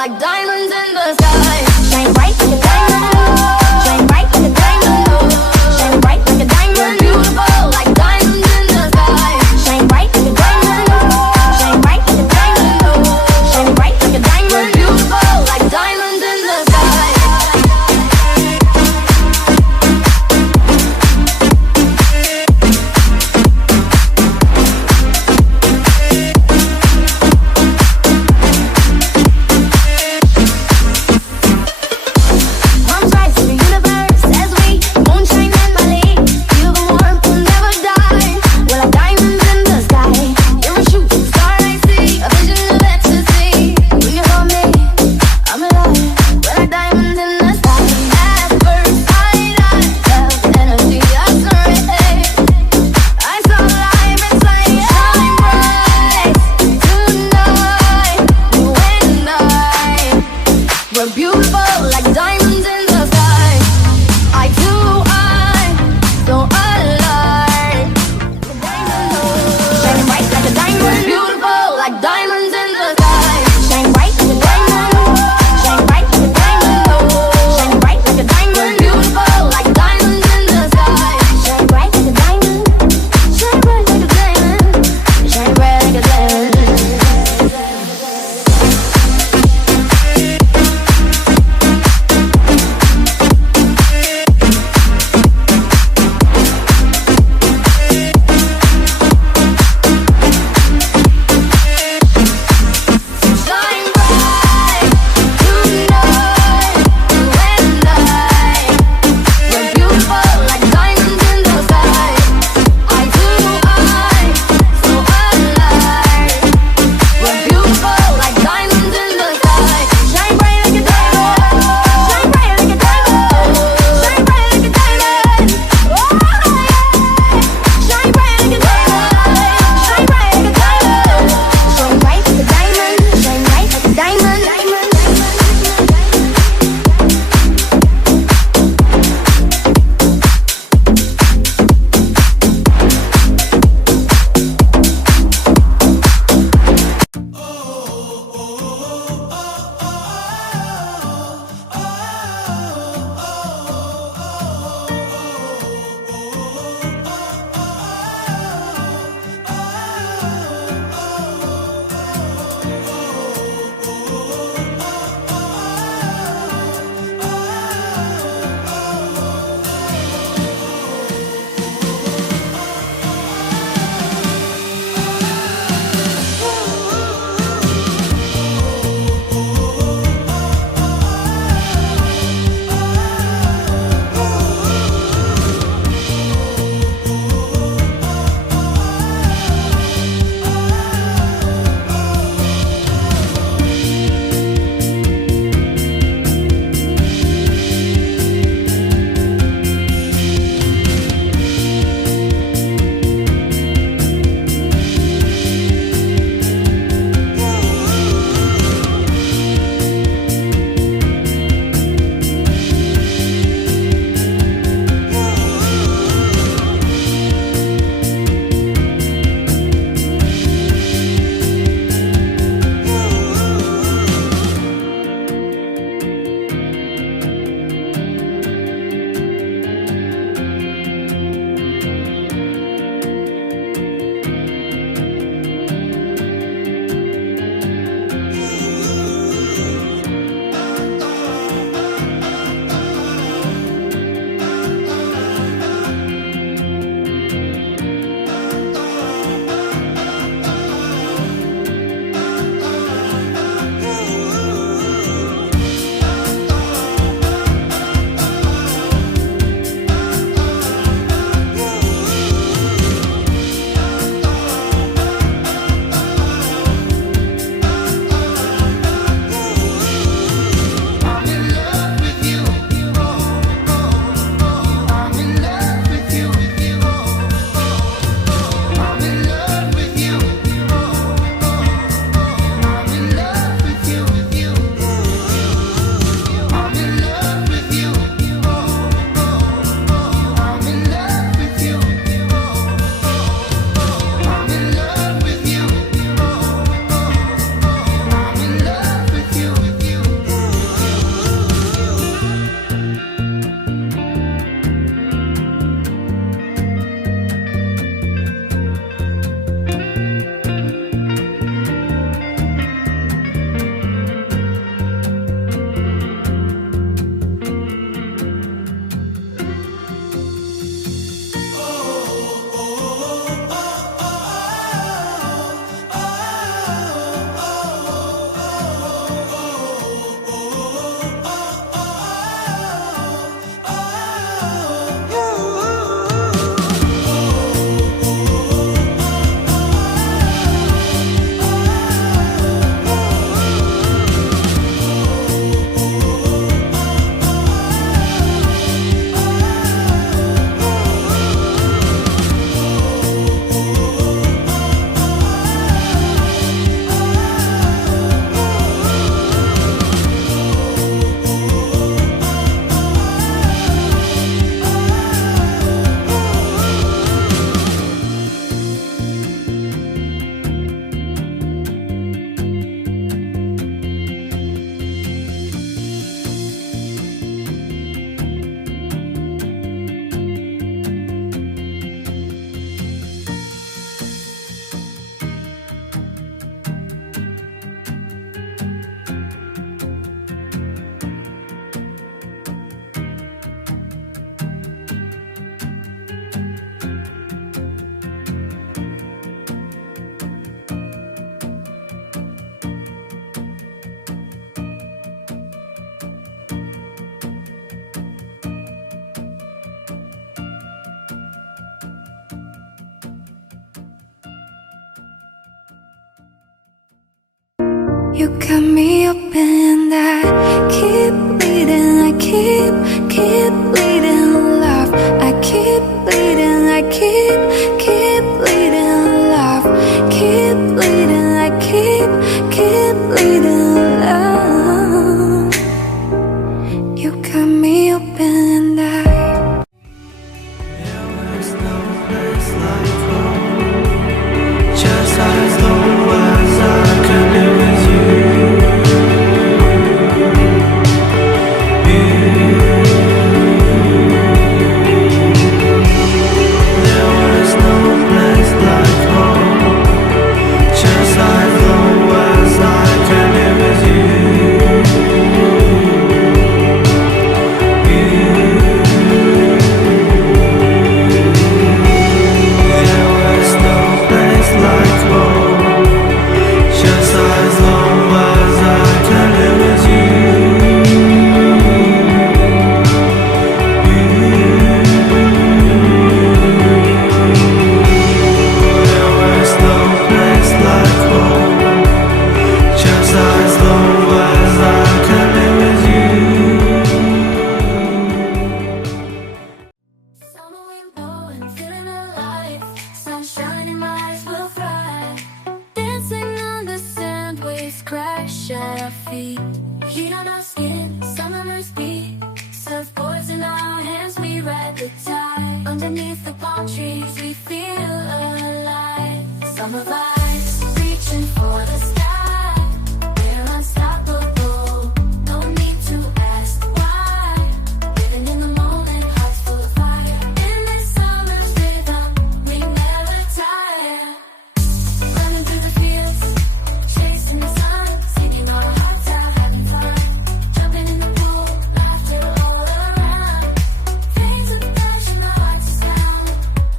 like diamonds in the sky. Shine bright like a diamond. Shine bright like a diamond. Shine bright like a diamond. Beautiful like diamonds in the sky. Shine bright like a diamond. Shine bright like a diamond. Shine bright like a diamond. Beautiful like diamonds in the sky. You cut me open, I keep bleeding, I keep bleeding, love. I keep bleeding, I keep bleeding, love. Keep bleeding, I keep bleeding, love. You cut me open, I. There is no place like home, just as long as I can live with you. There is no place like home, just as long as I can live with you. There is no place like home, just as long as I can live with you. There is no place like home, just as long as I can live with you. Summer wind blowing, feeling alive. Sunshine in my eyes will fly. Dancing on the sand, waves crash at our feet. Heat on our skin, summer must be. Surfboards in our hands, we ride the tide. Underneath the palm trees, we feel alive. Summer vibes, reaching for the sky. We're unstoppable, no need to ask why. Living in the moment, hearts full of fire. In this summer's rhythm, we never tire. Running through the fields, chasing the sun, singing all our hearts out, having fun. Jumping in the pool, laughter all around. Things of passion, our hearts are sound,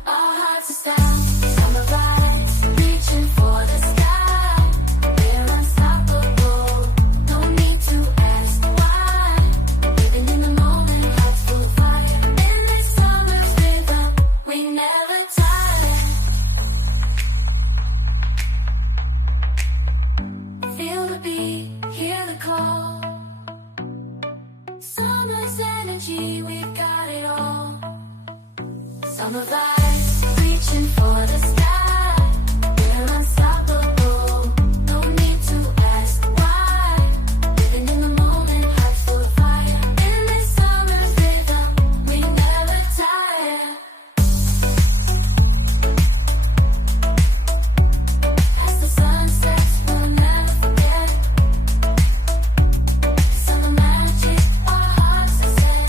our hearts are sound. Summer vibes, reaching for the sky. We're unstoppable, no need to ask why. Living in the moment, hearts full of fire. In this summer's rhythm, we never tire. Feel the beat, hear the call. Summer's energy, we've got it all. Summer vibes, reaching for the sky. We're unstoppable, no need to ask why. Living in the moment, hearts full of fire. In this summer's rhythm, we never tire. As the sun sets, we'll never forget. Summer magic, our hearts are set.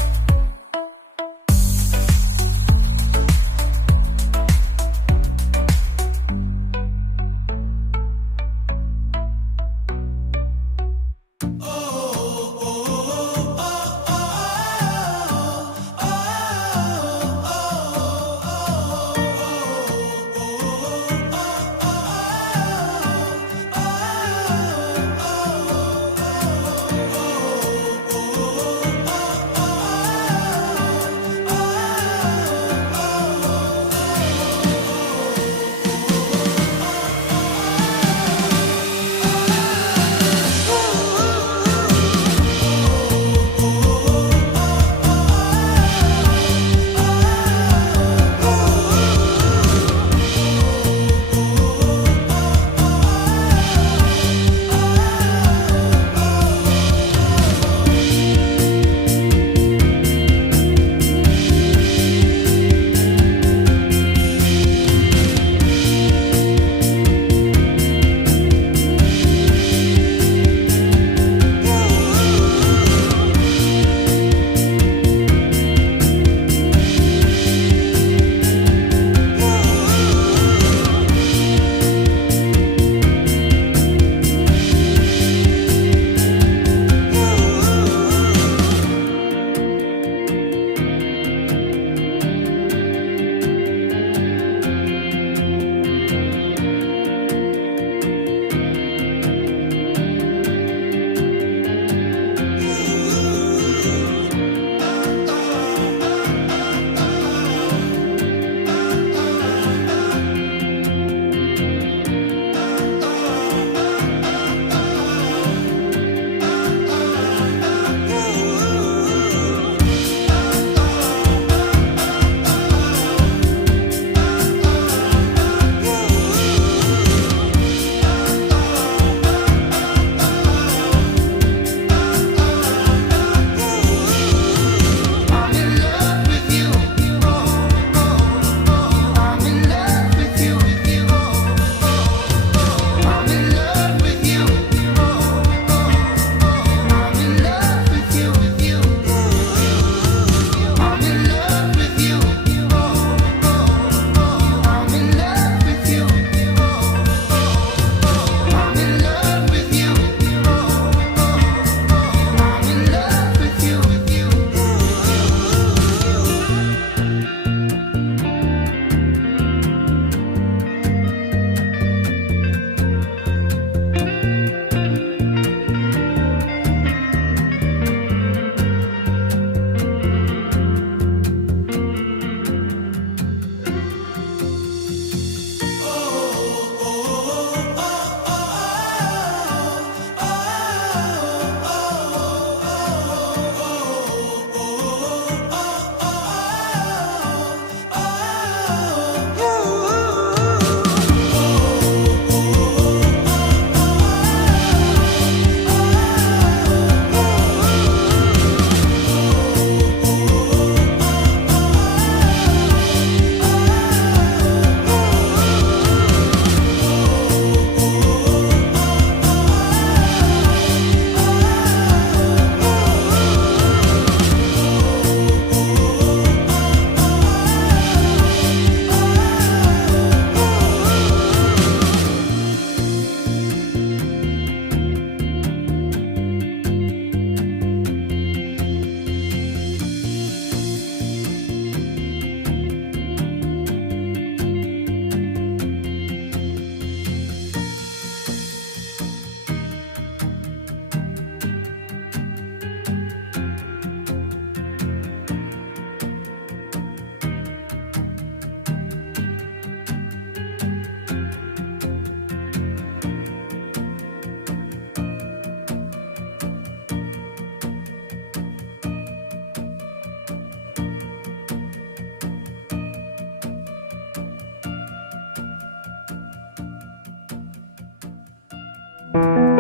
you.